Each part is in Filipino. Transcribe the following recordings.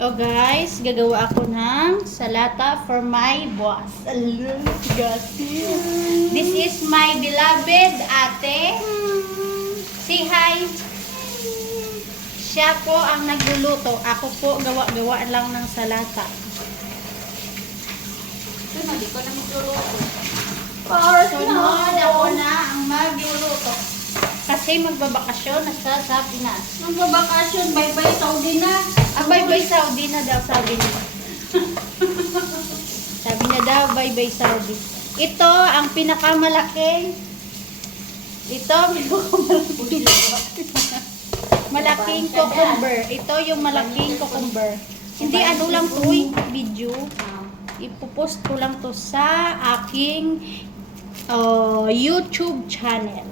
Oh guys, gagawa ako ng salata for my boss. This is my beloved ate. Say hi. Siya po ang nagluluto. Ako po gawa-gawa lang ng salata. Sunod, ikaw na magluluto. Sunod ako na ang magluluto. Kasi magbabakasyon na sa Pinas. Magbabakasyon, bye-bye Saudi na. Bye-bye Saudi na daw, sabi niya. Sabi niya daw, bye-bye Saudi. Ito, ang pinakamalaking. Ito, malaking cucumber. Ito yung malaking cucumber. Hindi ano lang to, video. Ipopost ko lang to sa aking YouTube channel.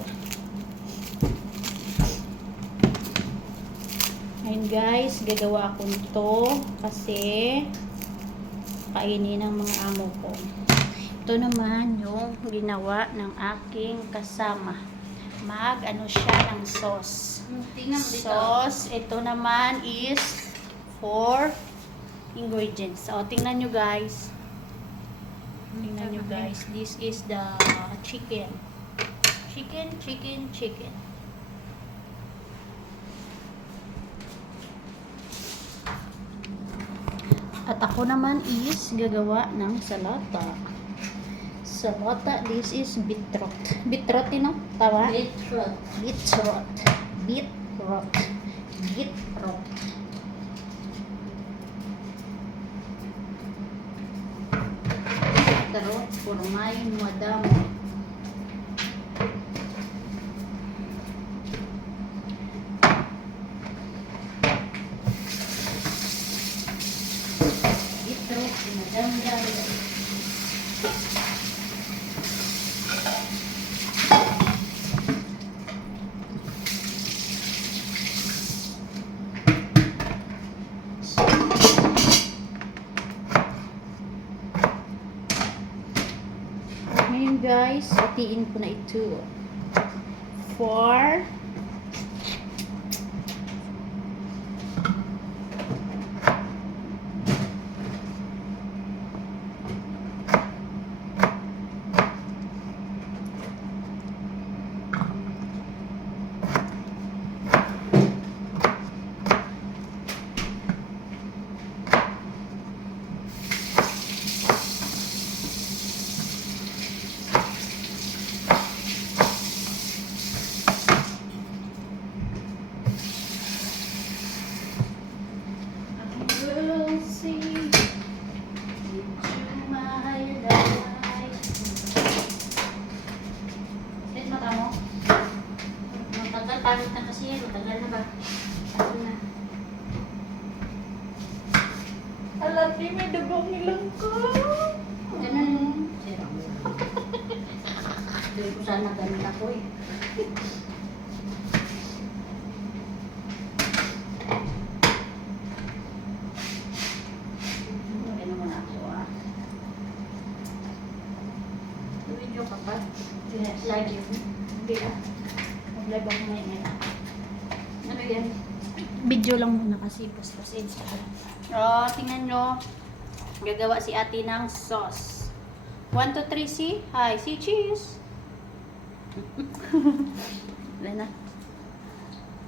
Ayun guys, gagawa ko nito kasi kainin ng mga amo ko. Ito naman yung ginawa ng aking kasama. Ano siya ng sauce. Sauce, ito naman is 4 ingredients. So, tingnan nyo guys. Tingnan nyo guys. This is the chicken. Chicken. At ako naman is gagawa ng salata. Salata, this is beetroot. Beetroot, no? Tawa? Beetroot. Beetroot, formay madam. Beetroot, madam. Ngayon guys, hatiin ko na ito. 4 Pangit na kasi yan. Matagal na ba? Ano na? Alati, may dugong nilang ko. Ganun. Sirang. Doon ko sana ganun ako eh. Ganun mo na ako ah. Video ka pa? Live yun. Hindi ah. Mag-live ako ngayon. Ano yan? Video lang muna kasi post Instagram. Oh, tingnan nyo. Gagawa si ate ng sauce. 1, 2, 3, see? Hi, see cheese. Wala na.